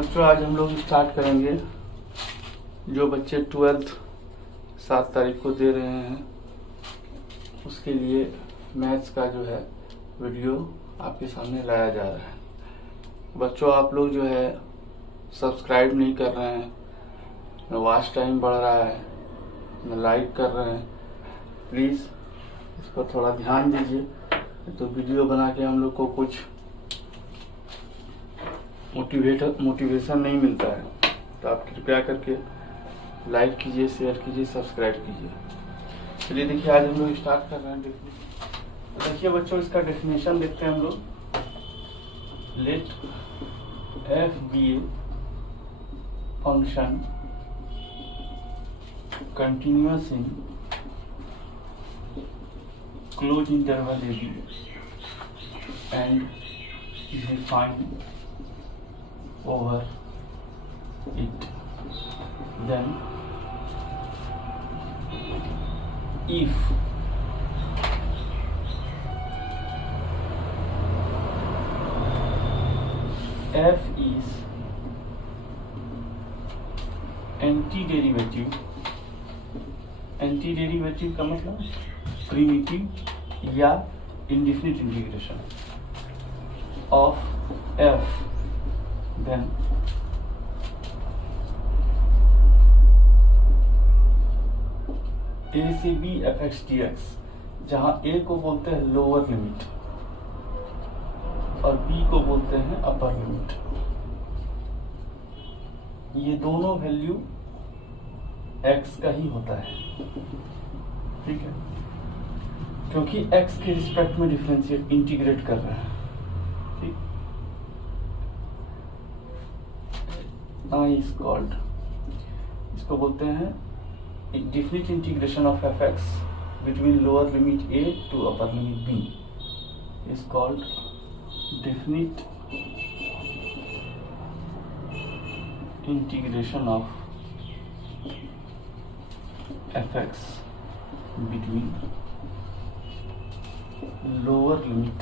बच्चों आज हम लोग स्टार्ट करेंगे। जो बच्चे 12th 7 तारीख को दे रहे हैं उसके लिए मैथ्स का जो है वीडियो आपके सामने लाया जा रहा है। बच्चों आप लोग जो है सब्सक्राइब नहीं कर रहे हैं, न वॉच टाइम बढ़ रहा है, न लाइक कर रहे हैं। प्लीज़ इस पर थोड़ा ध्यान दीजिए, तो वीडियो बना के हम लोग को कुछ मोटिवेशन नहीं मिलता है। तो आप कृपया करके लाइक कीजिए, शेयर कीजिए, सब्सक्राइब कीजिए। चलिए देखिए आज हम लोग स्टार्ट कर रहे हैं। देखिए बच्चों इसका डेफिनेशन देखते हैं हम लोग। Let F be a function continuous in close interval A B and define over it, then if f is antiderivative का मतलब प्रिमिटिव या indefinite integration of f, then a से b f x d x, जहां a को बोलते हैं lower limit और b को बोलते हैं अपर लिमिट। ये दोनों वैल्यू x का ही होता है, ठीक है, क्योंकि x के रिस्पेक्ट में डिफरेंशिएट इंटीग्रेट कर रहा है। ठीक, I is called, इसको बोलते हैं definite integration of f x between lower limit a to upper limit b is called definite integration of fx between lower limit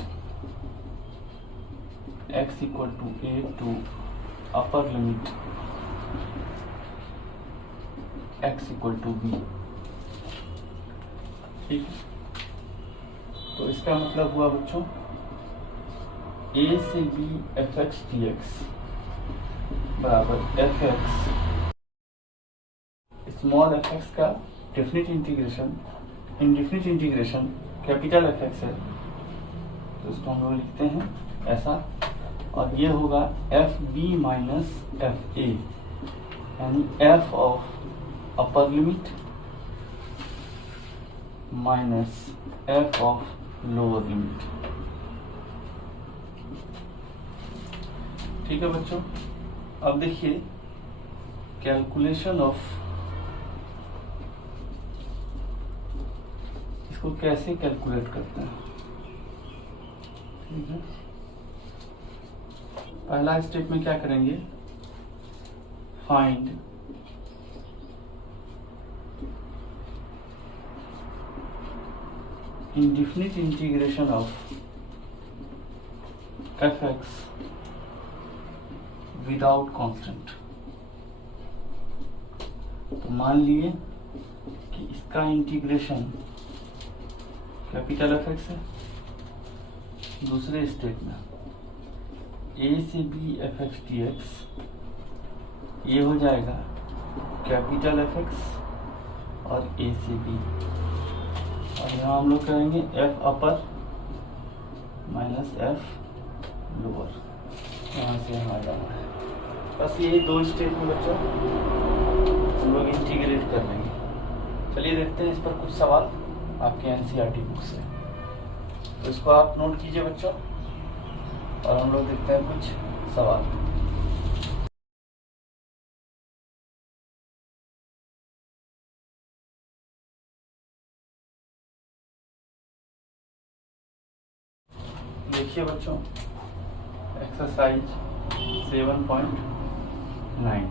x equal to a to upper limit x equal to b. ठीक, तो इसका मतलब हुआ बच्चों a से b f x d x बराबर f x small f x का definite integration indefinite integration capital f x है, तो इसको हम लोग लिखते हैं ऐसा, और ये होगा f b minus f a, यानी f of upper limit minus f of lower limit. ठीक है बच्चों, अब देखिए कैलकुलेशन ऑफ, इसको कैसे कैलकुलेट करते हैं। ठीक है, पहला स्टेप में क्या करेंगे, find indefinite integration of fx without constant। तो मान लिए कि इसका इंटीग्रेशन कैपिटल एफ एक्स है, दूसरे स्टेप में a से b f x d x, ये हो जाएगा कैपिटल एफ एक्स और a से b, और यहाँ हम लोग करेंगे एफ अपर माइनस एफ लोअर, यहाँ से यहाँ जाना है। बस यही दो स्टेप में बच्चों हम लोग इंटीग्रेट कर लेंगे। चलिए देखते हैं इस पर कुछ सवाल आपके एनसीईआरटी बुक से, तो इसको आप नोट कीजिए बच्चों, और हम लोग देखते हैं कुछ सवाल। देखिए बच्चों एक्सरसाइज 7.9,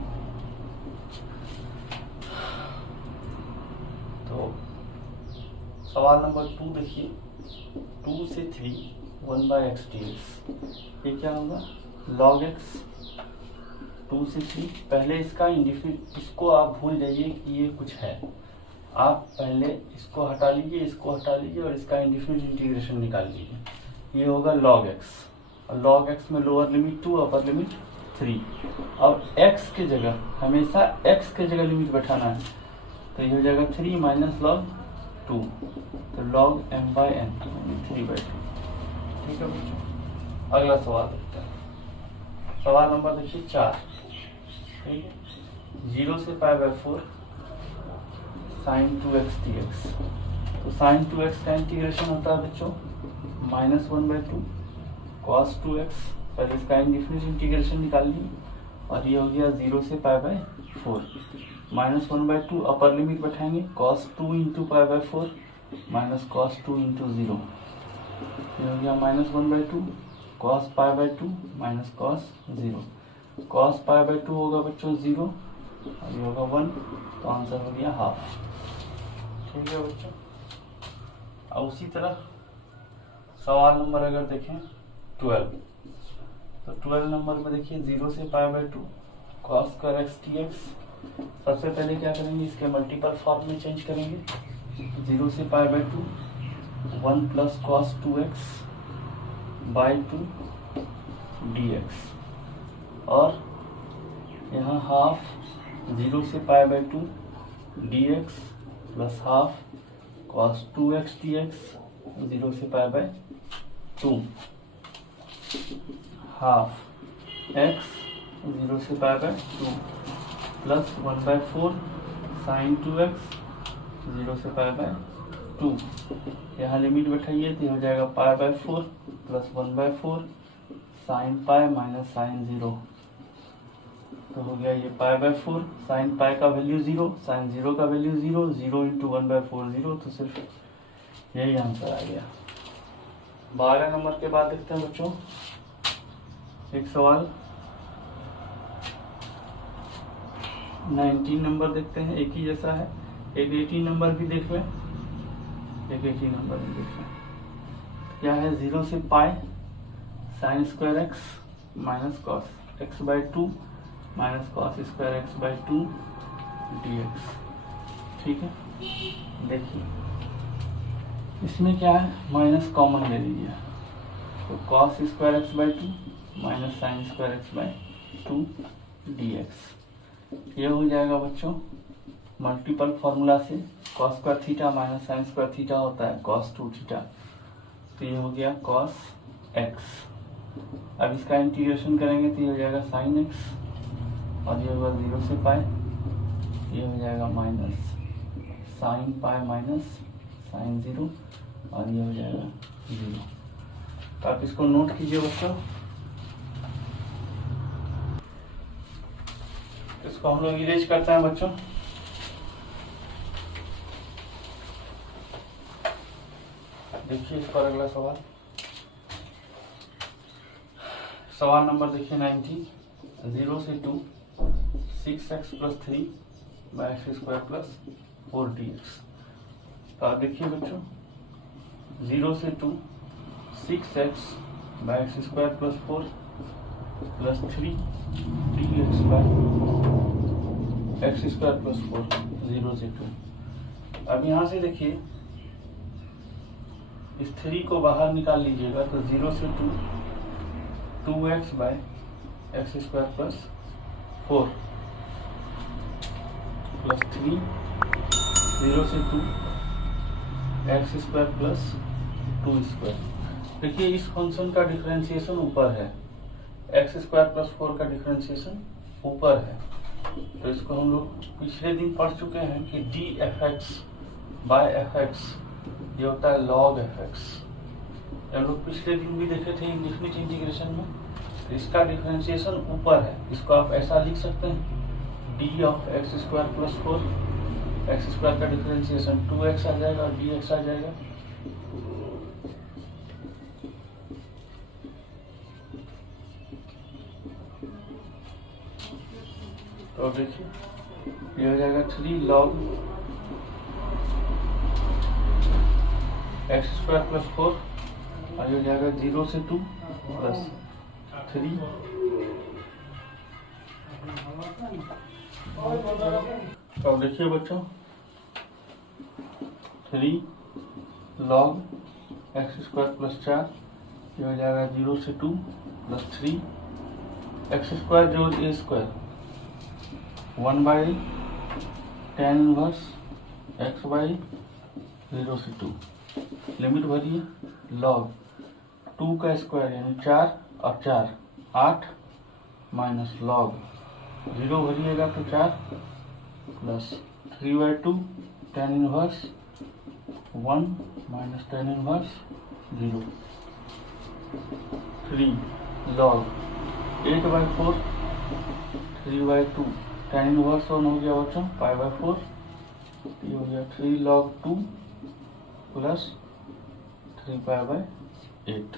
तो सवाल नंबर 2 देखिए, 2 से 3 1/x dx, ये क्या होगा, log x 2 से 3। पहले इसका इंडिफिनिट, इसको आप भूल जाइए कि ये कुछ है। आप पहले इसको हटा लीजिए, इसको हटा लीजिए और इसका इंडिफिनिट इंटीग्रेशन निकाल लीजिए। ये होगा log x, और log x में लोअर लिमिट 2, अपर लिमिट 3। और x के जगह हमेशा x के जगह लिमिट बैठाना है, तो ये हो जाएगा 3 माइनस log 2, तो log m/n 3/2। ठीक है बच्चों, अगला सवाल देखते हैं। सवाल नंबर देखिए 4। ठीक है, 0 से π/4 sin 2x dx। तो sin 2x का इंटीग्रेशन होता है बच्चों -1/2 cos 2x। पहले इसका इंडिफिनिट इंटीग्रेशन निकाल ली, और ये हो गया 0 से π/4 -1/2, अपर लिमिट बैठाएंगे cos 2 × π/4 माइनस cos 2 × 0। ये हो गया -1/2 cos π/2 माइनस cos 0। cos π/2 होगा बच्चों 0, और ये होगा 1, तो आंसर हो गया हाफ। ठीक है बच्चों, अब उसी तरह सवाल नंबर अगर देखें 12, तो 12 नंबर में देखिए 0 से π/2 cos स्क्वायर x dx। सबसे पहले क्या करेंगे, इसके मल्टीपल फॉर्म में चेंज करेंगे। 0 से π/2 1 plus cos 2x by 2 dx, और यहाँ हाफ 0 से π/2 dx plus half cos 2x dx 0 से π/2 हाफ x 0 से π/2 प्लस 1/4 sin 2x 0 से π/2। यहाँ लिमिट बैठाइए तो हो जाएगा π/4 प्लस 1/4 sin π माइनस sin 0। तो हो गया ये π/4, sin π का वैल्यू 0, sin 0 का वैल्यू 0, 0 × 1/4 0, तो सिर्फ यही आंसर आ गया। 12 नंबर के बाद देखते हैं बच्चों एक सवाल। 19 नंबर देखते हैं, एक ही जैसा है। एक 18 नंबर भी देख लें, एक 18 नंबर भी देख लें। क्या है, 0 से π sin square x minus cos x/2 minus cos square x/2 dx। ठीक है, देखिए इसमें क्या है, माइनस कॉमन ले लीजिए, तो cos square x/2 minus sine square x/2 dx। ये हो जाएगा बच्चों मल्टीपल फॉर्मूला से, cos square theta minus sine square theta होता है cos 2 थीटा, तो ये हो गया cos x। अब इसका इंटीग्रेशन करेंगे तो ये हो जाएगा sin x, और ये होगा 0 से π, ये हो जाएगा माइनस sin π माइनस sin 0, और ये हो जाएगा 0। तो आप इसको नोट कीजिए बच्चों। इसको हम लोग इरेज करते हैं बच्चों। देखिए इस पर अगला सवाल, सवाल नंबर देखिए 19। 0 से 2 6x plus 3 by x square plus 4 dx। तो आप देखिए बच्चों 0 से 2 6x by x square plus 4 plus 3 dx by x square plus 4, 0 से 2। अब यहाँ से देखिए इस 3 को बाहर निकाल लीजिएगा, तो 0 से 2 2x by x square plus 4 plus 3 0 से 2 एक्स स्क्वायर प्लस 2 स्क्वायर। देखिए इस फंक्शन का डिफरेंशिएशन ऊपर है, एक्स स्क्वायर प्लस 4 का डिफरेंशिएशन ऊपर है, तो इसको हम लोग पिछले दिन पढ़ चुके हैं कि dfx बाय fx ये होता है log fx। हम लोग पिछले दिन भी देखे थे इंडिफिनिट इंटीग्रेशन में, तो इसका डिफरेंशिएशन ऊपर है। इसको आप ऐसा लिख सकते हैं d of x square plus 4, x square का डिफरेंशिएशन 2x आ जाएगा और dx आ जाएगा। तो देखिए ये हो जाएगा 3 log एक्स स्क्वायर प्लस 4, और ये हो जाएगा 0 से 2 प्लस 3 तो अब देखिए बच्चों, 3 log x² + 4 ये हो जाएगा 0 से 2 + 3 x² जो a² 1/tan−1 x/0 से 2 लिमिट भरिए log 2 का स्क्वायर यानी 4 और 4 8 माइनस log 0 भरिएगा तो 4 plus 3/2 tan−1 1 minus tan−1 0 3 log 8/4 3/2 tan−1 1 हो गया बच्चों π/4 ये हो गया 3 log 2 प्लस 3π/8।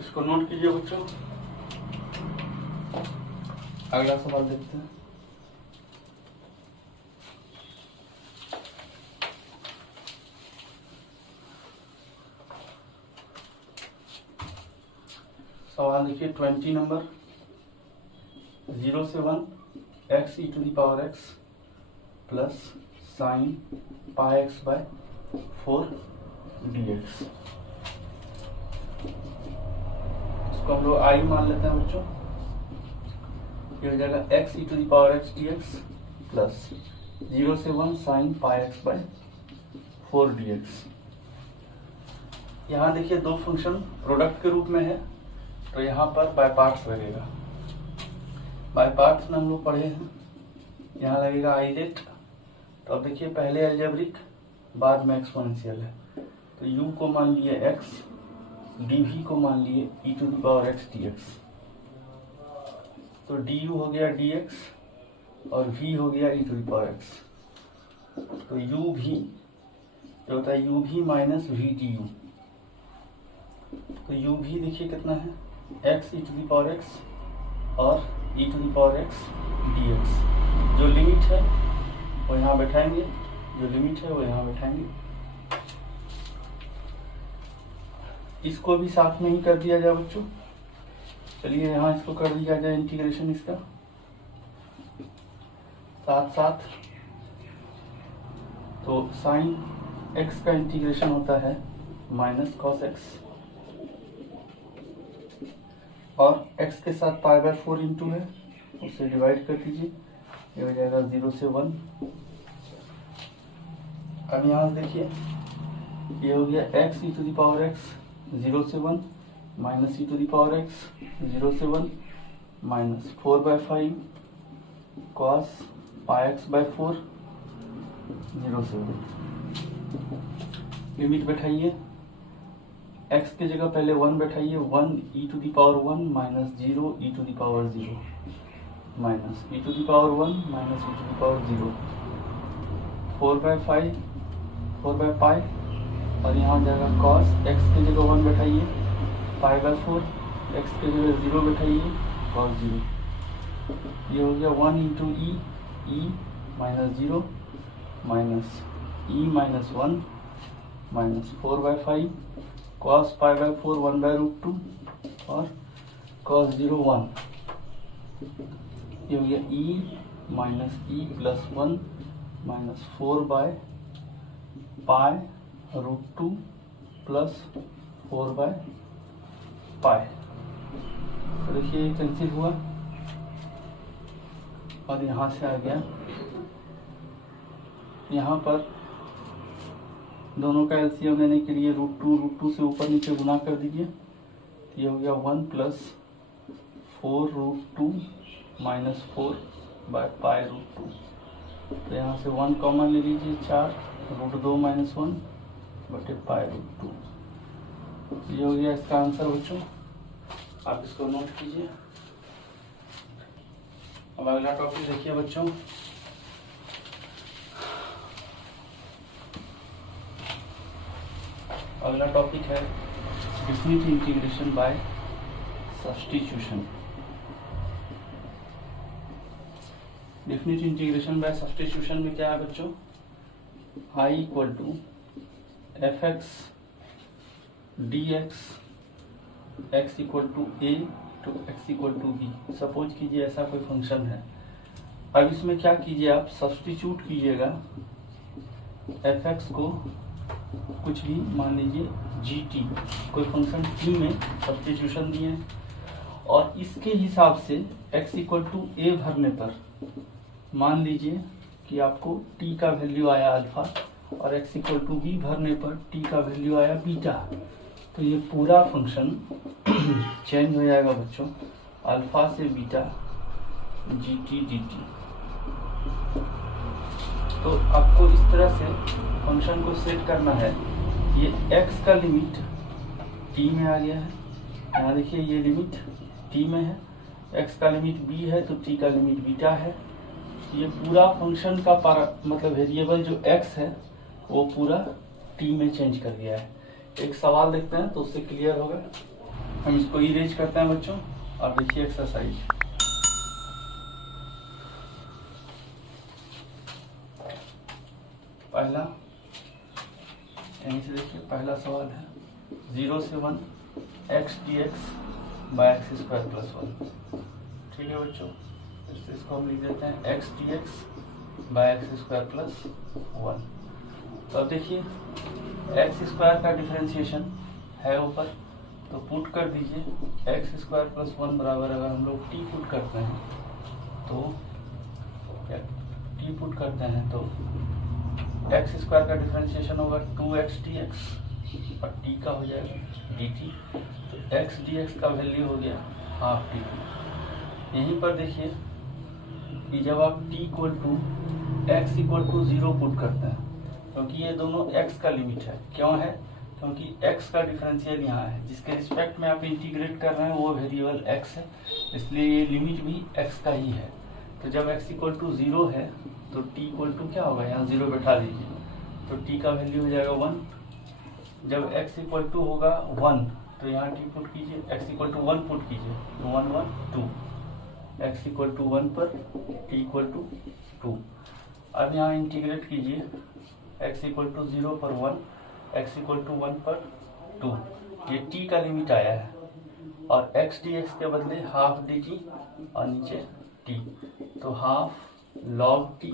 इसको नोट कीजिए बच्चों। अगला सवाल देखते हैं। सवाल देखिए 20 नंबर 0 से 1 x e⁻x plus sin πx/4 dx। इसको हम लोग i मान लेते हैं बच्चों। ये हो जाएगा x e⁻x dx प्लस 0 से 1 sin πx/4 dx। यहाँ देखिए दो फंक्शन प्रोडक्ट के रूप में है, तो यहाँ पर बाय पार्ट्स लगेगा। बाय पार्ट्स में हम लोग पढ़े हैं, यहाँ लगेगा आई लेट। तो अब देखिए पहले अलजेब्रिक बाद में एक्सपोनेंशियल है, तो u को मान लिए x, dv को मान लिए e⁻x dx। तो du हो गया dx और v हो गया e⁻x। तो u भी जो होता है u भी माइनस v du। तो u भी देखिए कितना है x e⁻x और e⁻x dx। जो लिमिट है वो यहाँ बैठाएंगे, जो लिमिट है वो यहाँ बैठाएंगे। इसको भी साथ में ही कर दिया जाए बच्चों। चलिए यहाँ इसको कर दिया जाए इंटीग्रेशन इसका साथ साथ। तो साइन x का इंटीग्रेशन होता है माइनस cos x और x के साथ π/4 इंटू है, उसे डिवाइड कर दीजिए। ये हो जाएगा 0 से 1। अब यहाँ से देखिए ये हो गया x e⁻x 0 से 1 माइनस e⁻x 0 से 1 माइनस 4/5 cos πx/4 0 से 1। लिमिट बैठाइए, x की जगह पहले 1 बैठाइए। 1 e⁻1 minus 0 e⁻0 minus e⁻1 minus e⁻0 4/5 4/π और यहाँ हो जाएगा cos x की जगह 1 बैठाइए π/4, x की जगह 0 बैठाइए cos 0। ये हो गया 1 into e minus 0 minus e minus 1 minus 4/5 cos π/4 1/√2 और cos 0 1। ये हो गया e minus e plus 1 minus 4/π√2 plus 4/π। तो देखिए ये कैंसिल हुआ और यहाँ से आ गया। यहाँ पर दोनों का एलसीएम लेने के लिए √2 से ऊपर नीचे गुना कर दीजिए। ये हो गया 1 प्लस 4√2 माइनस 4/π√2। तो यहाँ से 1 कॉमन ले लीजिए, 4 √2 माइनस 1 बटे π√2। ये हो गया इसका आंसर बच्चों। आप इसको नोट कीजिए। अब अगला टॉपिक देखिए बच्चों। अगला टॉपिक है definite integration by substitution. Definite integration by substitution में क्या है बच्चों, I = fx dx x = a to x equal to b. Suppose कीजिए ऐसा कोई फंक्शन है। अब इसमें क्या कीजिए, आप सब्स्टिट्यूट कीजिएगा एफ एक्स को कुछ भी, मान लीजिए जी टी, कोई फंक्शन टी में सब्स्टिट्यूशन दिए और इसके हिसाब से x इक्वल टू ए भरने पर मान लीजिए कि आपको t का वैल्यू आया अल्फा और x इक्वल टू बी भरने पर t का वैल्यू आया बीटा। तो ये पूरा फंक्शन चेंज हो जाएगा बच्चों, अल्फा से beta G T d T. तो आपको इस तरह से फंक्शन को सेट करना है। ये x का लिमिट t में आ गया है, यहाँ देखिए ये लिमिट t में है, x का लिमिट b है तो t का लिमिट बीटा है। ये पूरा फंक्शन का मतलब वेरिएबल जो x है वो पूरा t में चेंज कर दिया है। एक सवाल देखते हैं तो उससे क्लियर होगा। हम इसको इरेज करते हैं बच्चों और देखिए एक्सरसाइज। पहला यहीं से देखिए, पहला सवाल है 0 से 1 x dx by x square plus 1। ठीक है बच्चों, इसको हम लिख देते हैं x dx by x square plus 1। तो अब देखिए एक्स स्क्वायर का डिफरेंशिएशन है ऊपर, तो पुट कर दीजिए एक्स स्क्वायर प्लस 1 बराबर, अगर हम लोग टी पुट करते हैं तो क्या टी पुट करते हैं तो एक्स स्क्वायर का डिफरेंशिएशन होगा 2x dx और टी का हो जाएगा dt। तो x dx का वैल्यू हो गया हाफ टी। यहीं पर देखिए कि जब आप t equal to x equal to 0 put करते हैं, क्योंकि ये दोनों x का लिमिट है। क्यों है? क्योंकि x का डिफरेंशियल यहाँ है, जिसके रिस्पेक्ट में आप इंटीग्रेट कर रहे हैं वो वेरिएबल x है, इसलिए ये लिमिट भी x का ही है। तो जब x इक्वल टू 0 है तो t इक्वल टू क्या होगा, यहाँ 0 बैठा दीजिए तो t का वैल्यू हो जाएगा 1। जब x इक्वल टू होगा 1 तो यहाँ t पुट कीजिए, x इक्वल टू 1 पुट कीजिए तो 1 1 2, x इक्वल टू 1 पर t इक्वल टू 2। अब यहाँ इंटीग्रेट कीजिए x इक्वल टू 0 पर 1, x इक्वल टू 1 पर 2। ये t का लिमिट आया है और x dx के बदले हाफ dt और नीचे t, तो हाफ log t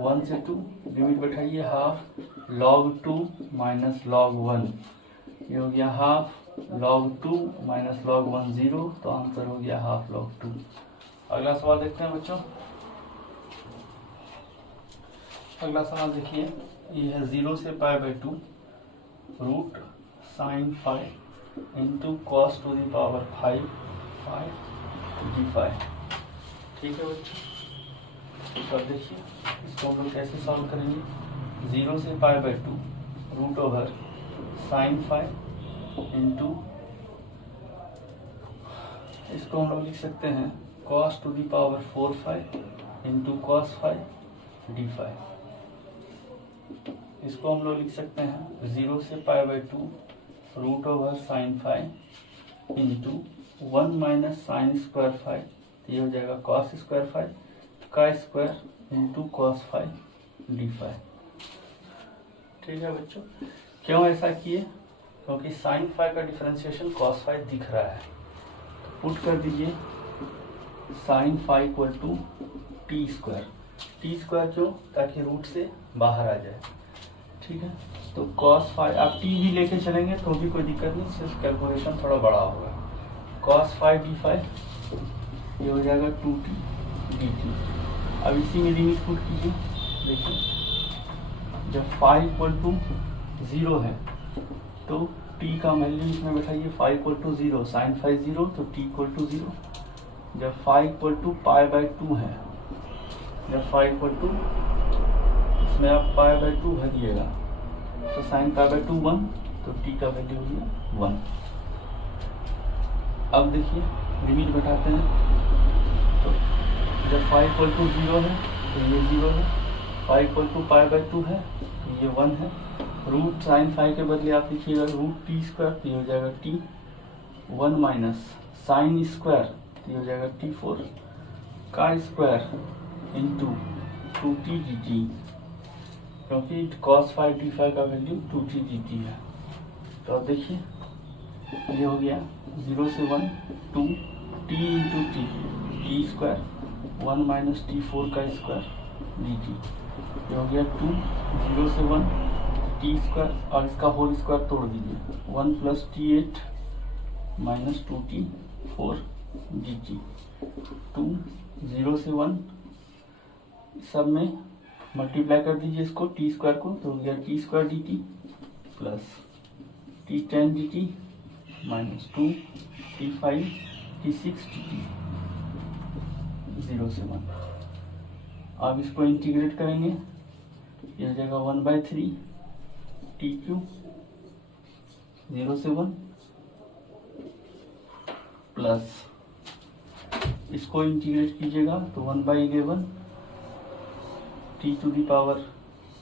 1 से 2, लिमिट बैठाइए हाफ log 2 माइनस log 1, ये हो गया हाफ log 2 माइनस log 1 0, तो आंसर हो गया हाफ log 2। अगला सवाल देखते हैं बच्चों। अगला सवाल देखिए, ये है 0 से pi by 2 root sine 5 into cos to the power 5 डी5। ठीक है बच्चों, तो अब देखिए इसको हम लोग कैसे सॉल्व करेंगे। 0 से pi by 2 root over sine 5 into, इसको हम लोग लिख सकते हैं cos to the power 4 5 into cos 5 डी5। इसको हम लोग लिख सकते हैं 0 से pi by 2 root over sine 5 into 1 minus sine square 5, तो ये हो जाएगा कॉस स्क्वायर 5 का स्क्वायर इंटू कॉस 5 डी5। ठीक है बच्चों, क्यों ऐसा किए? क्योंकि साइन 5 का डिफरेंशिएशन कॉस 5 दिख रहा है, तो पुट कर दीजिए sine 5 equal to t square. T square क्यों? ताकि रूट से बाहर आ जाए। ठीक है, तो cos 5 आप t भी लेके चलेंगे तो भी कोई दिक्कत नहीं, सिर्फ कैलकुलेशन थोड़ा बड़ा होगा। cos 5 d5 ये हो जाएगा 2t dt। अब इसी में लिमिट पुट कीजिए, देखिए जब 5 इक्वल टू 0 है तो t का वैल्यू इसमें बैठाइए 5 इक्वल टू 0, साइन 5 0 तो t इक्वल टू 0। जब 5 इक्वल टू पाई बाई 2 है, जब 5 इक्वल टू इसमें आप पाई बाई 2 भरिएगा तो साइन पाई बाई 2 1, तो t का वैल्यू हो गया 1। अब देखिए लिमिट बैठाते हैं, तो जब 5 इक्वल टू 0 है तो ये 0 है, 5 इक्वल टू पाई बाई 2 है तो ये 1 है। रूट साइन 5 के बदले आप लिखिएगा रूट टी स्क्वायर, तो ये हो जाएगा t 1 माइनस साइन स्क्वायर, तो ये हो जाएगा t4 का स्क्वायर इंटू 2t dt, क्योंकि cos 5 d5 का वैल्यू 2t dt है। तो अब देखिए ये हो गया 0 से 1 2 T into T, T square 1 minus T 4 का स्क्वायर डी टी, ये हो गया 2, 0 से 1 टी स्क्वायर और इसका होल स्क्वायर तोड़ दीजिए, 1 plus T 8 minus 2 T 4 D T, 2, 0 से 1 सब में मल्टीप्लाई कर दीजिए इसको टी स्क्वायर को, तो हो गया T square D T plus T 10 D T minus 2 T 5 T 6 D t, 0 से 1। अब इसको इंटीग्रेट करेंगे, ये हो जाएगा 1/3 टी क्यू 0 से 1 प्लस इसको इंटीग्रेट कीजिएगा तो 1/11 टी टू दी पावर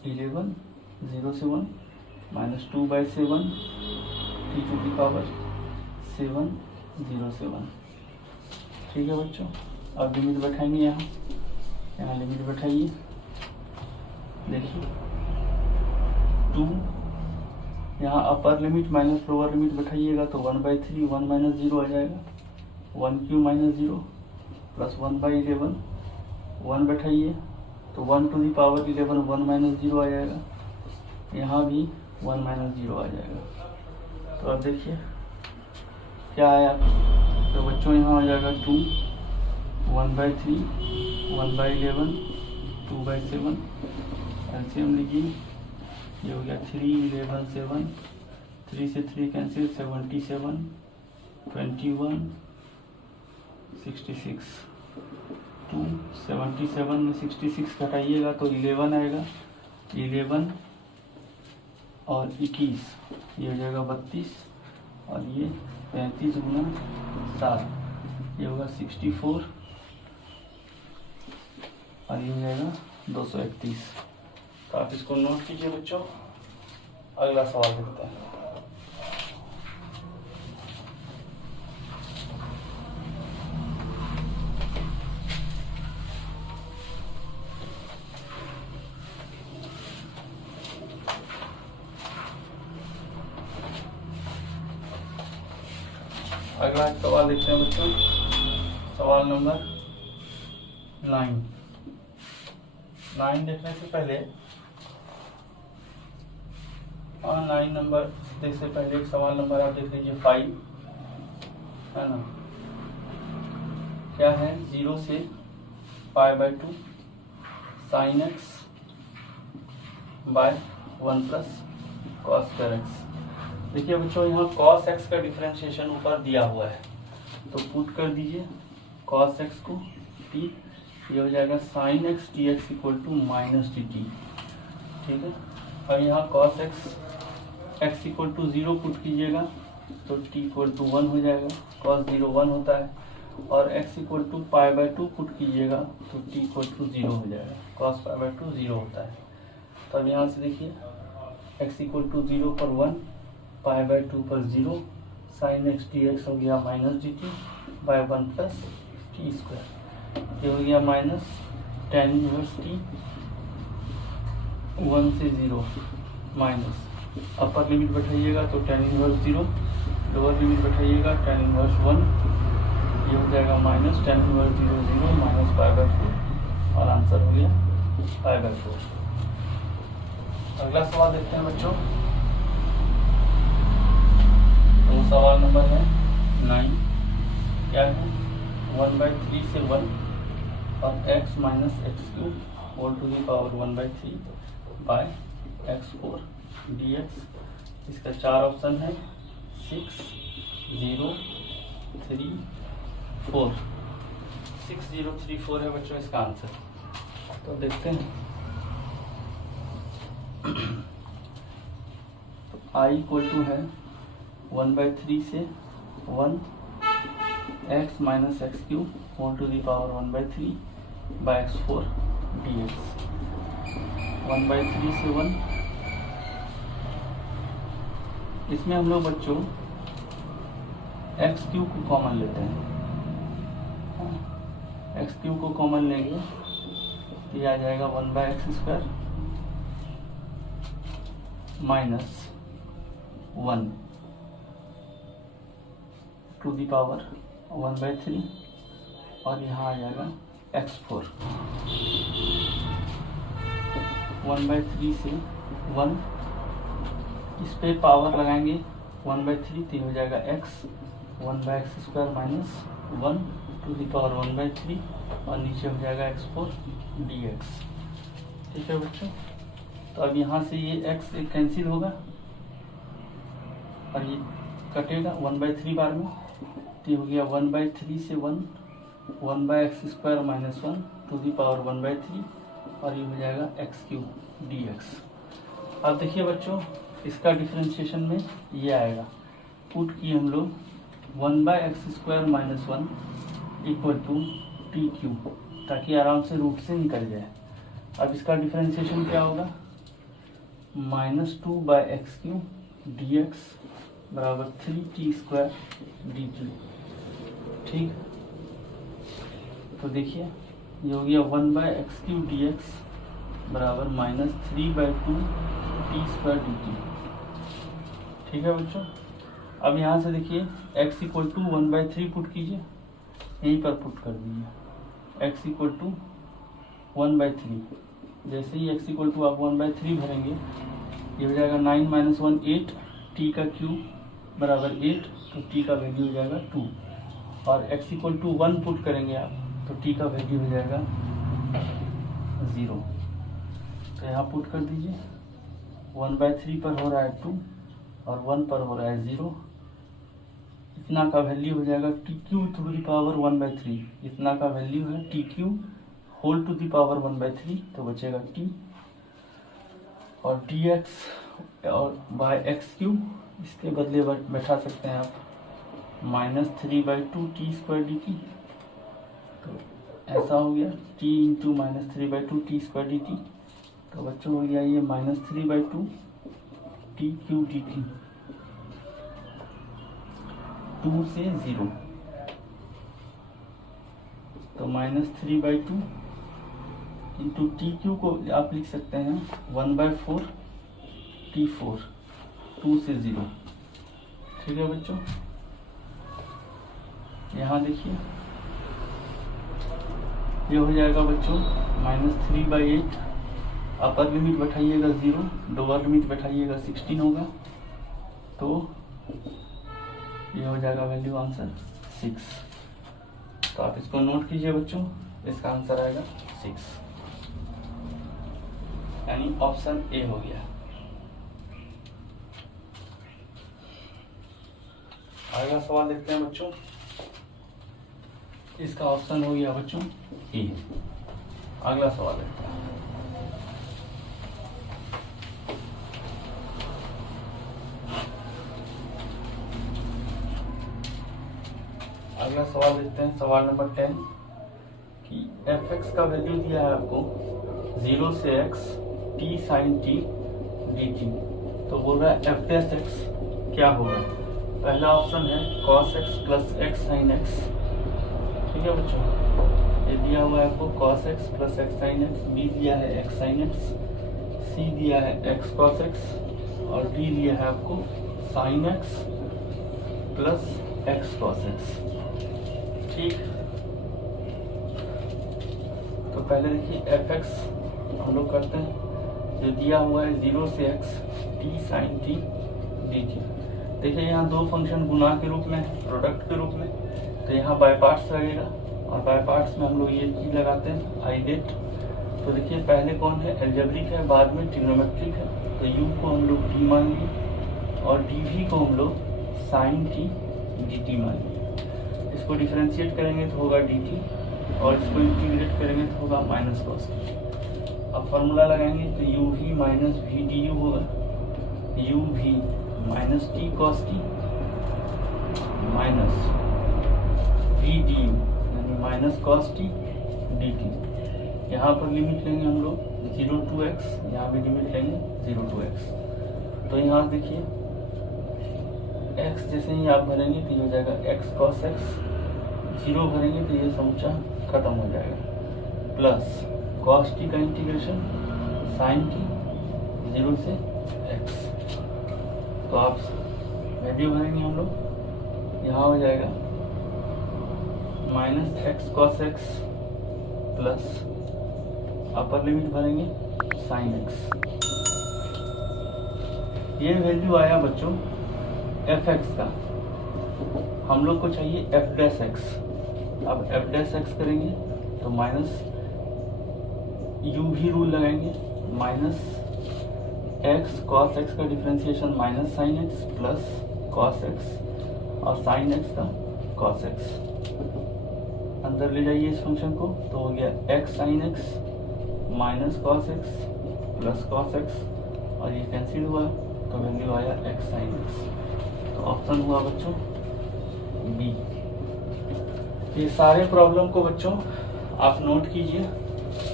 11 0 से 1 minus 2/7 t to the power 7 0 से 1। ठीक है बच्चों, अब लिमिट बैठाएंगे, यहाँ लिमिट बैठाइए, देखिए 2, यहाँ upper limit minus lower limit बैठाइएगा तो 1/3 1 माइनस 0 आ जाएगा, 1 क्यू माइनस 0 प्लस 1/11 1 बैठाइए तो 1 टू दी पावर 11 1 माइनस 0 आ जाएगा, यहाँ भी 1 माइनस 0 आ जाएगा। तो अब देखिए क्या आया, तो बच्चों यहाँ आ जाएगा 2 1/3 1/11 2/7, एलसीएम लीजिए, ये हो गया 3 11 7, 3 से 3 कैंसिल 77 21 66, 2 77 में 66 घटाइएगा तो 11 आएगा, 11 और 21 ये हो जाएगा 32 और ये 35 गुना 7 ये होगा 64 और ये हो जाएगा 231। तो आप इसको नोट कीजिए बच्चों। अगला सवाल देखते हैं। अगला सवाल देखते हैं बच्चों, सवाल नंबर 9 देखने से पहले और 9 नंबर देखने से पहले एक सवाल नंबर आप देख लीजिए 5, है ना, क्या है 0 से π/2 sin x बाय 1 प्लस cos स्क्वायर x। देखिए बच्चों यहाँ cos x का डिफरेंशिएशन ऊपर दिया हुआ है, तो पुट कर दीजिए cos x को t, ये हो जाएगा sin x dx equal to minus d t. ठीक है, और यहाँ cos x equal to 0 put कीजिएगा तो t इक्वल टू 1 हो जाएगा, cos 0 1 होता है, और x इक्वल टू π/2 पुट कीजिएगा तो t इक्वल टू 0 हो जाएगा, cos π/2 0 होता है। तो अब यहाँ से देखिए x इक्वल टू 0 पर 1 π/2 पर 0 sin x dx हो गया minus d t by 1 plus t square, ये हो गया माइनस tan इनवर्स टी 1 से 0 माइनस अपर लिमिट बैठाइएगा तो tan इनवर्स 0, लोअर लिमिट बैठाइएगा tan इनवर्स 1, ये हो जाएगा माइनस tan इनवर्स 0 0 माइनस π/4 और आंसर हो गया π/4। अगला सवाल देखते हैं बच्चों, तो सवाल नंबर है 9, क्या है 1/3 से 1 और x minus x cube whole to the power 1/3 by x4 dx। इसका 4 ऑप्शन है 6 0 3 4, 6 0 3 4 है बच्चों इसका आंसर। तो देखते हैं, तो i इक्वल टू है 1/3 से 1 x minus x cube whole to the power 1/3 by x4 dx। 1/3 से 1, इसमें हम लोग बच्चों एक्स क्यूब को कॉमन लेते हैं, एक्स क्यूब को कॉमन लेंगे तो ये आ जाएगा 1/x² minus 1 to the power 1/3 और यहाँ आ जाएगा x4। 1/3 से 1, इस पे पावर लगाएंगे 1/3 तो हो जाएगा x, 1/x² minus 1 to the power 1/3 और नीचे हो जाएगा x4 dx। ठीक है बच्चों, तो अब यहाँ से ये x एक कैंसिल होगा और ये कटेगा 1/3 बार में, तो हो गया 1/3 से 1, 1/x² minus 1 to the power 1/3 और ये हो जाएगा x³ dx। अब देखिए बच्चों, इसका डिफरेंशिएशन में ये आएगा, पुट किए हम लोग 1/x² minus 1 equal to t³ ताकि आराम से रूट से निकल जाए। अब इसका डिफरेंशिएशन क्या होगा, -2/x³ dx बराबर 3t² dt। ठीक, तो देखिए ये हो गया 1/x³ dx बराबर -3/2 t² dt। ठीक है बच्चों, अब यहाँ से देखिए x इक्वल टू 1/3 पुट कीजिए, यहीं पर पुट कर दीजिए x इक्वल टू 1/3। जैसे ही x इक्वल टू आप 1/3 भरेंगे ये हो जाएगा 9 - 1 8, t का क्यूब बराबर 8, तो t का वैल्यू हो जाएगा 2 और x इक्वल टू 1 पुट करेंगे आप तो t का वैल्यू हो जाएगा 0। तो यहाँ पुट कर दीजिए, 1/3 पर हो रहा है 2 और 1 पर हो रहा है 0, इतना का वैल्यू हो जाएगा t³ टू द पावर 1/3, इतना का वैल्यू है t³ whole to the power 1/3, तो बचेगा t और dx और बाय x³, इसके बदले बैठा सकते हैं आप -3/2 t² dt। तो ऐसा हो गया t इंटू -3/2 t² dt। तो बच्चों हो गया ये -3/2 t³ dt 2 से 0, तो -3/2 इंटू t³ को आप लिख सकते हैं 1/4 t4 2 से 0। ठीक है बच्चों, यहाँ देखिए ये हो जाएगा बच्चों -3/8, अपर लिमिट बैठाइएगा 0, लोअर लिमिट बैठाइएगा 16 होगा, तो ये हो जाएगा वैल्यू आंसर 6। तो आप इसको नोट कीजिए बच्चों, इसका आंसर आएगा 6, यानी ऑप्शन ए हो गया। अगला सवाल देखते हैं बच्चों, इसका ऑप्शन हो गया बच्चों ए। अगला सवाल देखते हैं, अगला सवाल देखते हैं, सवाल नंबर 10 कि fx का वैल्यू दिया है आपको 0 से x t sin t dt। तो बोल रहा है f'(x) क्या होगा। पहला ऑप्शन है cos x plus x sin x। ठीक है बच्चों, ये दिया हुआ है आपको cos x plus x sin x, b दिया है x sin x, c दिया है x cos x और d दिया है आपको sin x plus x cos x। ठीक, तो पहले देखिए fx हम लोग करते हैं, जो दिया हुआ है 0 से x t sin t dt। देखिए यहाँ दो फंक्शन गुणा के रूप में, प्रोडक्ट के रूप में, तो यहाँ बाय पार्ट्स लगेगा और बाय पार्ट्स में हम लोग ये चीज लगाते हैं आई डेट। तो देखिए पहले कौन है, एल्जेब्रिक है, बाद में ट्रिग्नोमेट्रिक है, तो u को हम लोग t मान लिए और dv को हम लोग sin t dt मान लिए। इसको डिफरेंशिएट करेंगे तो होगा dt और इसको इंटीग्रेट करेंगे तो होगा माइनस cos t। अब फॉर्मूला लगाएंगे तो uv माइनस v du होगा, uv minus t cos t minus v du यानी माइनस cos t dt। यहाँ पर लिमिट लेंगे हम लोग 0 to x, यहाँ भी लिमिट लेंगे 0 to x। तो यहाँ देखिए x जैसे ही आप भरेंगे तो ये हो जाएगा x cos x, 0 भरेंगे तो ये समूचा खत्म हो जाएगा, प्लस cos t का इंटीग्रेशन sin t 0 से x। तो आप वैल्यू भरेंगे हम लोग, यहाँ हो जाएगा minus x cos x plus upper limit भरेंगे साइन एक्स। ये वैल्यू आया बच्चों एफ एक्स का, हम लोग को चाहिए एफ डैश एक्स। अब एफ डैश एक्स करेंगे तो माइनस यू भी रूल लगाएंगे, माइनस एक्स कॉस एक्स का differentiation minus sign x plus cos x और साइन एक्स का कॉस एक्स। अंदर ले जाइए इस फंक्शन को तो हो गया x sine x minus cos x plus cos x और ये कैंसिल हुआ तो वैल्यू आया एक्स साइन एक्स। तो ऑप्शन हुआ बच्चों बी। ये सारे प्रॉब्लम को बच्चों आप नोट कीजिए,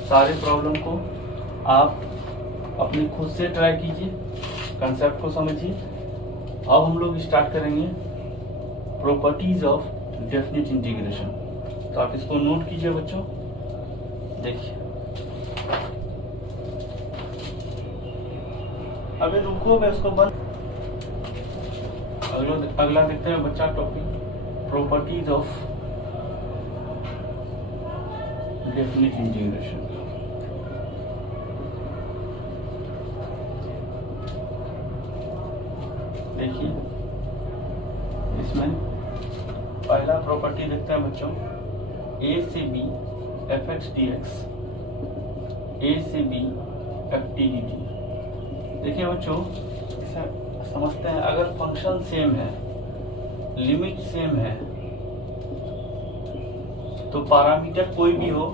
सारे प्रॉब्लम को आप अपने खुद से ट्राई कीजिए, कंसेप्ट को समझिए। अब हम लोग स्टार्ट करेंगे प्रॉपर्टीज ऑफ डेफिनेट इंटीग्रेशन। तो आप इसको नोट कीजिए बच्चों, देखिए। अभी रुको मैं उसको बंद, अगला देखते हैं बच्चा topic properties of definite integration. देखिए इसमें पहला प्रॉपर्टी देखते हैं बच्चों, ए से b f x d x, a से b f t d t. देखिए बच्चों समझते हैं, अगर फंक्शन सेम है, लिमिट सेम है, तो पैरामीटर कोई भी हो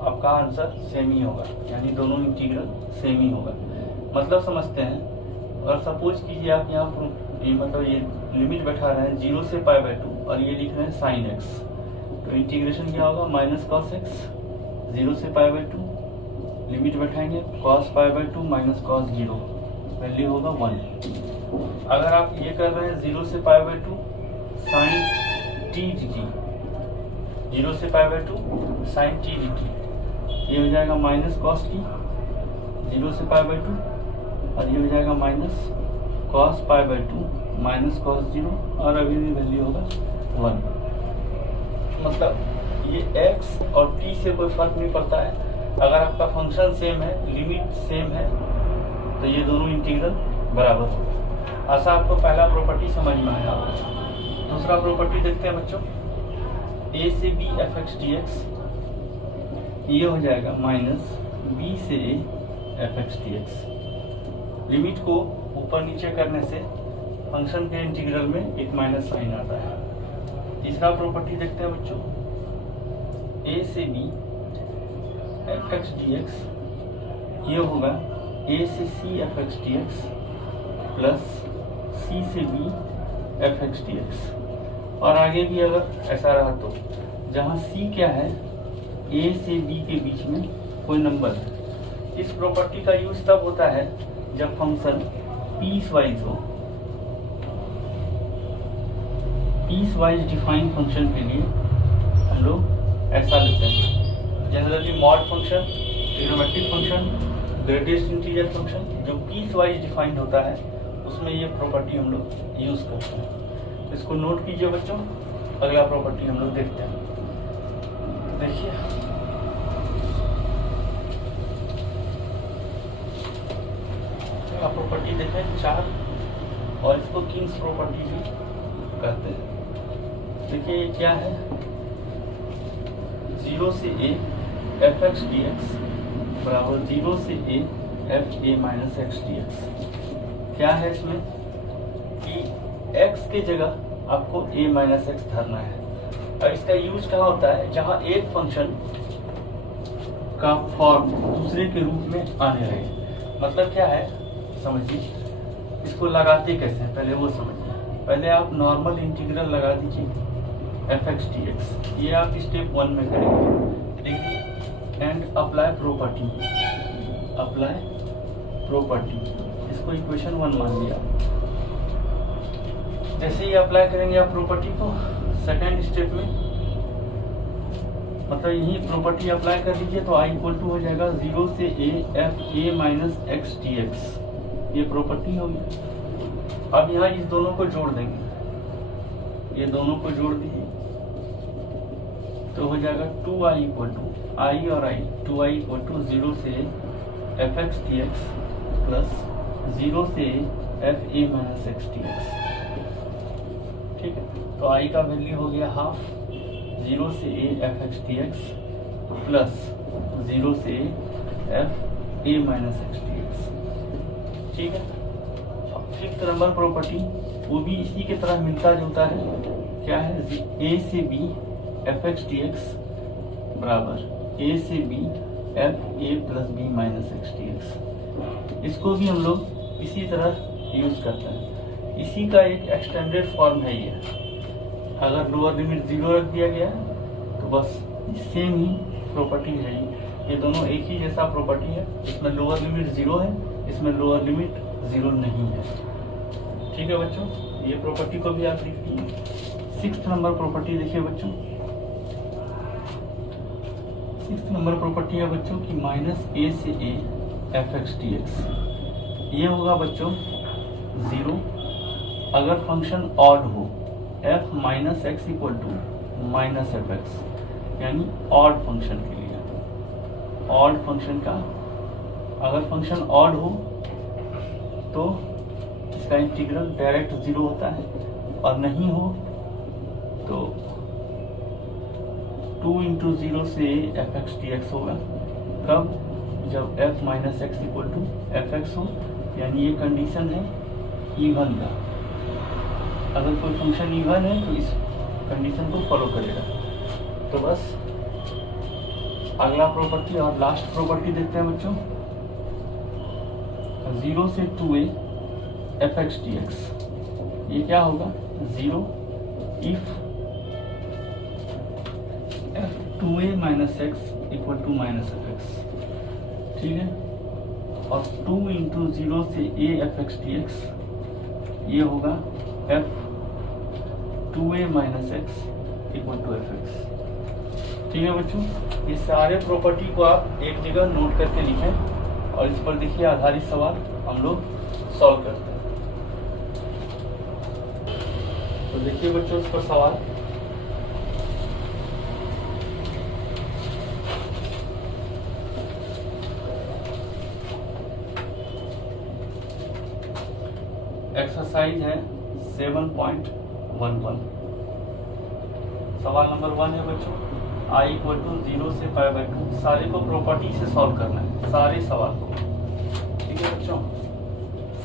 आपका आंसर सेम ही होगा, यानी दोनों इंटीग्रल सेम ही होगा। मतलब समझते हैं, और सपोज कीजिए आप यहाँ पर ये लिमिट बैठा रहे हैं 0 से पाई बाई 2 और ये लिख रहे हैं साइन एक्स, तो इंटीग्रेशन क्या होगा माइनस कॉस एक्स 0 से पाई बाई 2, लिमिट बैठाएंगे cos pi by 2 minus cos 0, value होगा 1। अगर आप ये कर रहे हैं 0 से pi by 2 sine t d t, 0 से pi by 2 sine t d t, ये हो जाएगा माइनस कॉस टी 0 से पाई बाई 2 और ये हो जाएगा minus cos pi by 2 minus cos 0 और अभी भी वैल्यू होगा 1। मतलब ये x और t से कोई फर्क नहीं पड़ता है, अगर आपका फंक्शन सेम है, लिमिट सेम है, तो ये दोनों इंटीग्रल बराबर होगा। ऐसा आपको पहला प्रॉपर्टी समझ में आया। दूसरा प्रॉपर्टी देखते हैं बच्चों, a से b f x d x, ये हो जाएगा माइनस b से a f x d x. Limit को ऊपर नीचे करने से फंक्शन के इंटीग्रल में एक माइनस साइन आता है। तीसरा प्रॉपर्टी देखते हैं बच्चों, a से b f x d x, ये होगा a से c F x d x plus c से b f x d x. और आगे भी अगर ऐसा रहा तो जहाँ c क्या है a से b के बीच में कोई नंबर है। इस प्रॉपर्टी का यूज तब होता है जब फंक्शन पीस वाइज हो। पीस वाइज डिफाइन फंक्शन के लिए हम लोग ऐसा लेते हैं, generally mod function, trigonometric function, greatest integer function, जो पीस वाइज डिफाइंड होता है उसमें ये प्रॉपर्टी हम लोग यूज करते हैं। इसको नोट कीजिए बच्चों। अगला प्रॉपर्टी हम लोग देखते हैं। देखिए अगला प्रॉपर्टी देखें 4, और इसको किंग्स प्रॉपर्टी भी कहते हैं। देखिए ये क्या है, 0 से a f x d x बराबर 0 से a F a minus x d x. क्या है इसमें कि x के जगह आपको a माइनस एक्स धरना है। और इसका यूज कहाँ होता है, जहाँ एक फंक्शन का फॉर्म दूसरे के रूप में आने लगे। मतलब क्या है समझिए, इसको लगाते कैसे हैं पहले वो समझिए। पहले आप नॉर्मल इंटीग्रल लगा दीजिए एफ एक्स डी एक्स, ये आप स्टेप 1 में करेंगे। देखिए and apply property, apply property, इसको इक्वेशन 1 मान लिया। जैसे ही अप्लाई करेंगे आप प्रॉपर्टी को, सेकेंड स्टेप में मतलब यही प्रॉपर्टी अप्लाई कर लीजिए तो आई इक्वल टू हो जाएगा 0 से a F a minus x d x. ये प्रॉपर्टी होगी। अब यहाँ इस दोनों को जोड़ देंगे, ये दोनों को जोड़ दीजिए तो हो जाएगा 2i इक्वल टू आई और आई 2i इक्वल टू 0 से F x d x plus 0 से f a minus x d x. ठीक है, तो आई का वैल्यू हो गया हाफ 0 से a f x d x plus 0 से f a minus x d x. ठीक है, फिफ्थ नंबर प्रॉपर्टी वो भी इसी की तरह मिलता जुलता है। क्या है? ए से b f x d x बराबर ए से b f a plus b minus x d x. इसको भी हम लोग इसी तरह यूज करते हैं। इसी का एक एक्सटेंडेड फॉर्म है ये। अगर लोअर लिमिट 0 रख दिया गया तो बस सेम ही प्रॉपर्टी है ये दोनों एक ही जैसा प्रॉपर्टी है। इसमें लोअर लिमिट 0 है, इसमें लोअर लिमिट 0 नहीं है। ठीक है बच्चों, ये प्रॉपर्टी को भी आप लिख लीजिए। सिक्स्थ नंबर प्रॉपर्टी देखिए बच्चों, सिक्स्थ नंबर प्रॉपर्टी है बच्चों की माइनस ए से a f x d x. ये होगा बच्चों 0 अगर फंक्शन ऑड हो, f minus x equal to minus f x, यानी ऑड फंक्शन के लिए। ऑड फंक्शन का अगर फंक्शन ऑड हो तो इसका इंटीग्रल डायरेक्ट 0 होता है, और नहीं हो तो 2 इंटू 0 से एफ एक्स डी एक्स होगा। कब? जब f minus x equal to f x हो, यानी ये कंडीशन है इवन का। अगर कोई फंक्शन इवन है तो इस कंडीशन को फॉलो करेगा। तो बस अगला प्रॉपर्टी और लास्ट प्रॉपर्टी देखते हैं बच्चों। 0 से 2a F x d x, ये क्या होगा? 0 if f 2a minus x equal to minus f x. ठीक है, और 2 इंटू 0 से a f x d x, ये होगा f 2a minus x equal to f x. ठीक है बच्चों, ये सारे प्रॉपर्टी को आप एक जगह नोट करके लिखें और इस पर देखिए आधारित सवाल हम लोग सॉल्व करते हैं। तो देखिए बच्चों इस पर सवाल। एक्सरसाइज है 7.11। सवाल नंबर 1 है बच्चों, i इक्वल टू 0 से पाई बाई 2। सारे को प्रॉपर्टी से सॉल्व करना है, सारे सवाल को। ठीक है बच्चों,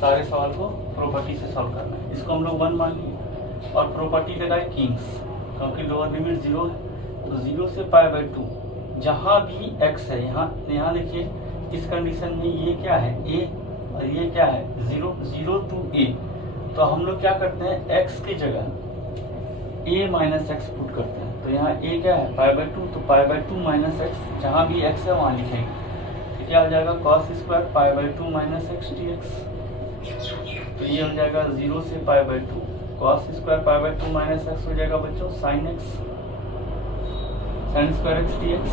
सारे सवाल को प्रॉपर्टी से सॉल्व करना है। इसको हम लोग 1 मान लिए और प्रॉपर्टी लगाए किंग्स, क्योंकि लोअर लिमिट 0 है। तो 0 से पाई बाई 2 जहां भी x है, यहाँ देखिए इस कंडीशन में ये क्या है? a, और ये क्या है? 0 टू a। तो हम लोग क्या करते हैं, x की जगह a माइनस एक्स पुट करते हैं। तो यहाँ a क्या है? पाई बाई 2, तो पाई बाई 2 माइनस एक्स, जहाँ भी x है वहाँ लिखेंगे। तो क्या हो जाएगा? Cos square pi by 2 minus x d x. तो ये हो जाएगा 0 से pi by 2 cos square pi by 2 minus x हो जाएगा बच्चों sine x, sine square x d x.